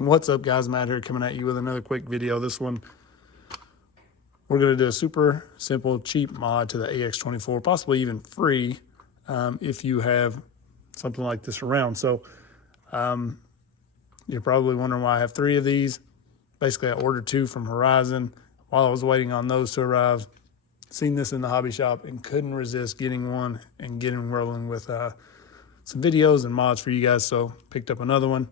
What's up, guys? Matt here, coming at you with another quick video. This one, we're going to do a super simple, cheap mod to the AX24, possibly even free if you have something like this around. So you're probably wondering why I have 3 of these. Basically, I ordered 2 from Horizon. While I was waiting on those to arrive, seen this in the hobby shop and couldn't resist getting one and getting rolling with some videos and mods for you guys. So picked up another one.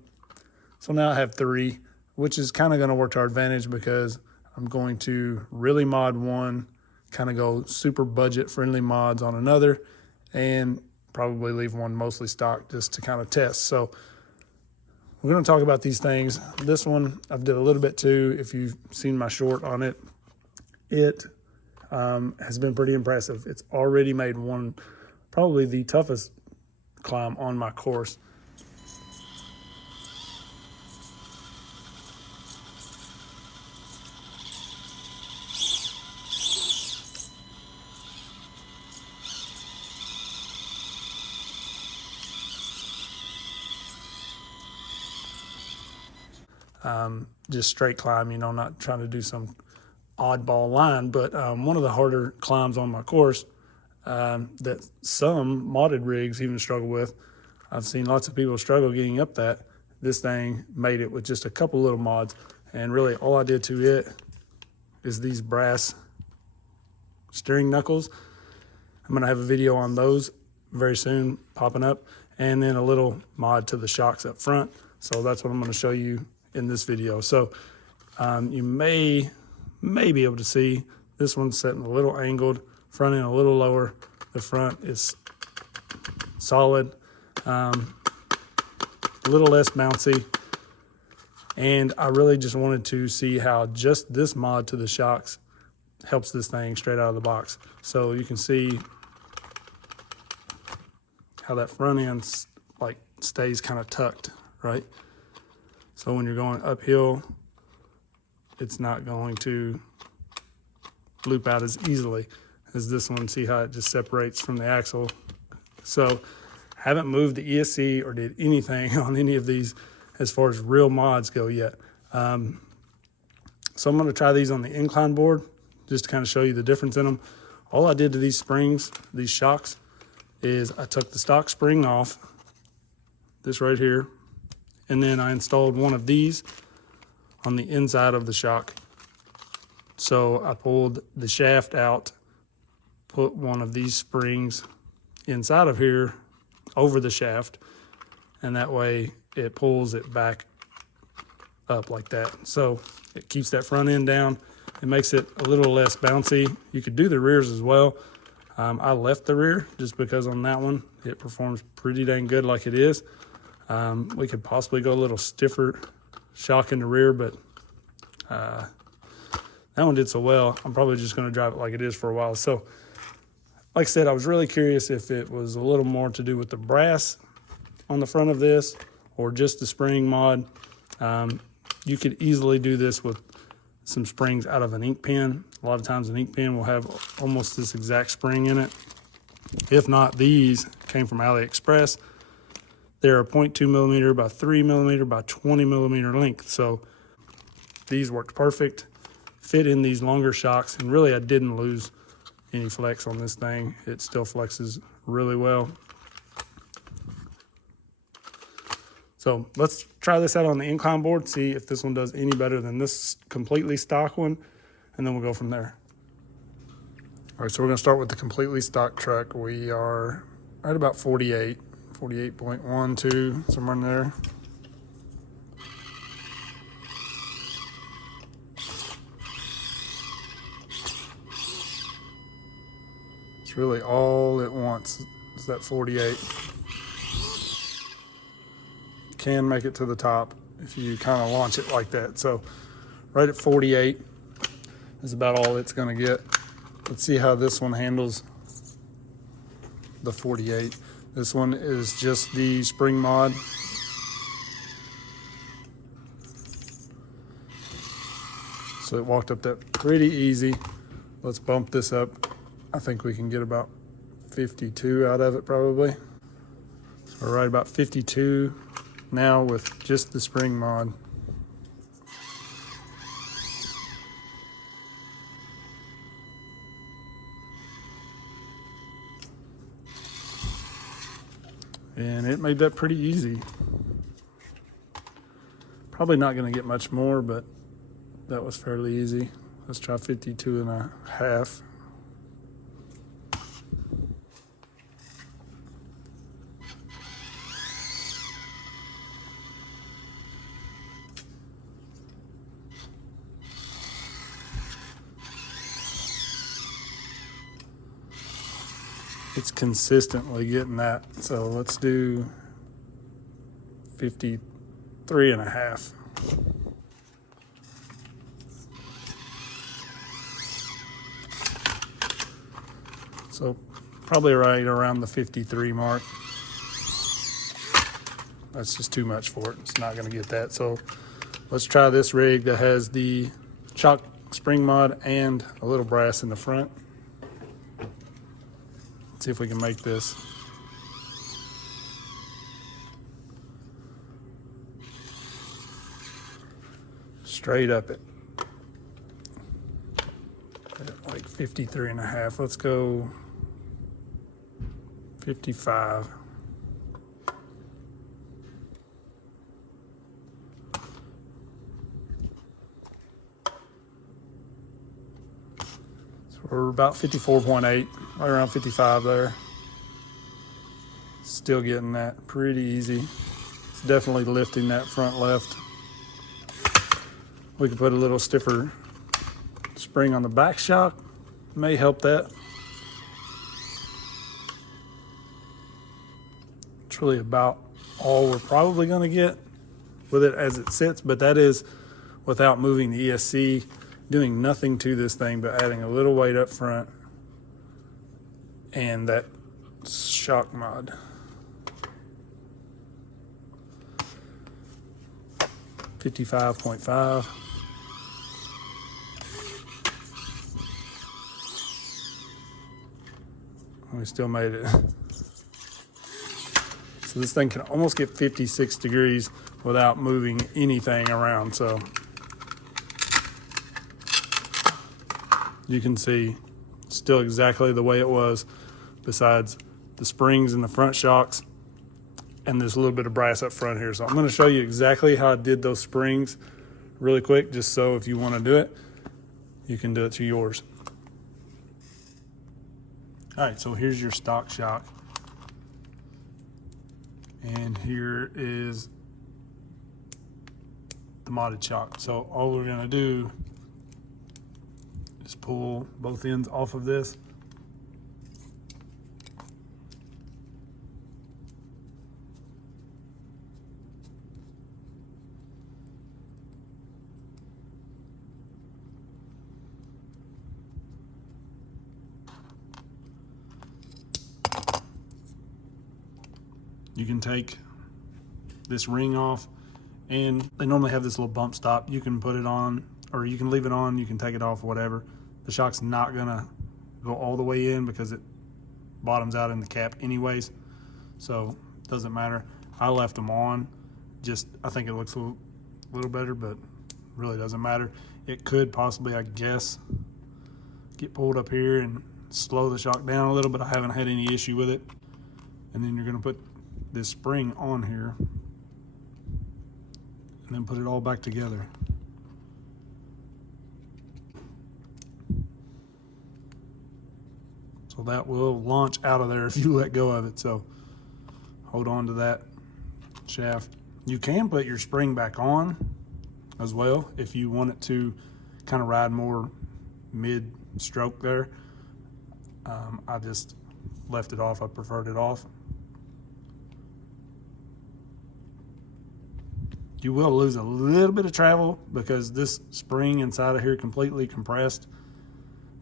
So now I have 3, which is kind of going to work to our advantage because I'm going to really mod one, kind of go super budget friendly mods on another, and probably leave one mostly stock just to kind of test. So we're going to talk about these things. This one I've did a little bit too. If you've seen my short on it, it has been pretty impressive. It's already made one, probably the toughest climb on my course. Just straight climb, you know, not trying to do some oddball line, but one of the harder climbs on my course that some modded rigs even struggle with. I've seen lots of people struggle getting up that. This thing made it with just a couple little mods, and really all I did to it is these brass steering knuckles. I'm gonna have a video on those very soon popping up, and then a little mod to the shocks up front. So that's what I'm gonna show you in this video. So you may be able to see this one's setting a little angled, front end a little lower. The front is solid, a little less bouncy. And I really just wanted to see how just this mod to the shocks helps this thing straight out of the box. So you can see how that front end like stays kind of tucked, right? So when you're going uphill, it's not going to loop out as easily as this one. See how it just separates from the axle. So haven't moved the ESC or did anything on any of these as far as real mods go yet. So I'm gonna try these on the incline board just to kind of show you the difference in them. All I did to these springs, these shocks, is I took the stock spring off, this right here, and then I installed one of these on the inside of the shock. So I pulled the shaft out, put one of these springs inside of here over the shaft, and that way it pulls it back up like that. So it keeps that front end down. It makes it a little less bouncy. You could do the rears as well. I left the rear just because on that one, it performs pretty dang good like it is. We could possibly go a little stiffer shock in the rear, but that one did so well. I'm probably just going to drive it like it is for a while. So like I said, I was really curious if it was a little more to do with the brass on the front of this or just the spring mod. You could easily do this with some springs out of an ink pen. A lot of times an ink pen will have almost this exact spring in it. If not, these came from AliExpress. They're a 0.2 millimeter by 3 millimeter by 20 millimeter length. So these worked perfect, fit in these longer shocks, and really I didn't lose any flex on this thing. It still flexes really well. So let's try this out on the incline board, see if this one does any better than this completely stock one, and then we'll go from there. All right, so we're gonna start with the completely stock truck. We are right about 48.12, somewhere in there. It's really all it wants is that 48. Can make it to the top if you kind of launch it like that. So right at 48 is about all it's gonna get. Let's see how this one handles the 48. This one is just the spring mod. So it walked up that pretty easy. Let's bump this up. I think we can get about 52 out of it probably. So we're right about 52 now with just the spring mod. And it made that pretty easy. Probably not gonna get much more, but that was fairly easy. Let's try 52.5. It's consistently getting that. So let's do 53.5. So probably right around the 53 mark. That's just too much for it. It's not gonna get that. So let's try this rig that has the shock spring mod and a little brass in the front. Let's see if we can make this. Straight up it. At like 53.5. Let's go 55. So we're about 54.8, right around 55 there. Still getting that pretty easy. It's definitely lifting that front left. We can put a little stiffer spring on the back shock. May help that. It's really about all we're probably going to get with it as it sits, but that is without moving the ESC, doing nothing to this thing but adding a little weight up front and that shock mod. $55.5. We still made it. So this thing can almost get 56 degrees without moving anything around. So you can see still exactly the way it was, besides the springs in the front shocks and there's a little bit of brass up front here. So I'm gonna show you exactly how I did those springs really quick, just so if you wanna do it, you can do it to yours. All right, so here's your stock shock. And here is the modded shock. So all we're gonna do is pull both ends off of this. You can take this ring off, and they normally have this little bump stop. You can put it on, or you can leave it on, you can take it off, whatever. The shock's not gonna go all the way in because it bottoms out in the cap anyways, so it doesn't matter. I left them on, just I think it looks a little better, but really doesn't matter. It could possibly, I guess, get pulled up here and slow the shock down a little, but I haven't had any issue with it. And then you're gonna put this spring on here and then put it all back together. So that will launch out of there if you let go of it. So hold on to that shaft. You can put your spring back on as well if you want it to kind of ride more mid stroke there. I just left it off. I preferred it off. You will lose a little bit of travel because this spring inside of here completely compressed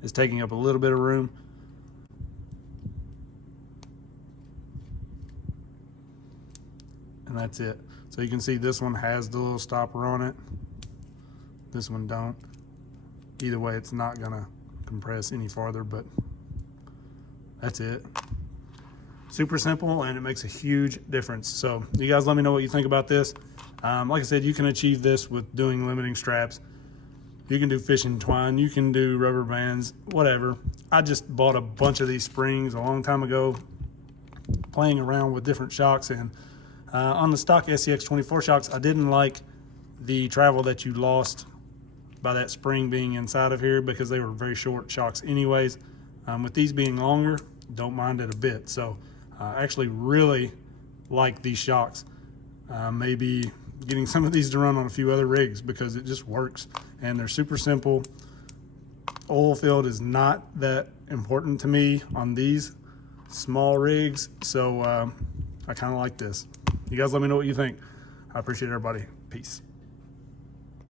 is taking up a little bit of room. And that's it. So you can see this one has the little stopper on it. This one don't. Either way, it's not gonna compress any farther, but that's it. Super simple, and it makes a huge difference. So you guys let me know what you think about this. Like I said, you can achieve this with doing limiting straps. You can do fishing twine, you can do rubber bands, whatever. I just bought a bunch of these springs a long time ago playing around with different shocks. And on the stock FCX24 shocks, I didn't like the travel that you lost by that spring being inside of here, because they were very short shocks anyways. With these being longer, don't mind it a bit. So I actually really like these shocks. Maybe getting some of these to run on a few other rigs, because it just works and they're super simple. Oil field is not that important to me on these small rigs, so I kind of like this. You guys let me know what you think. I appreciate everybody. Peace.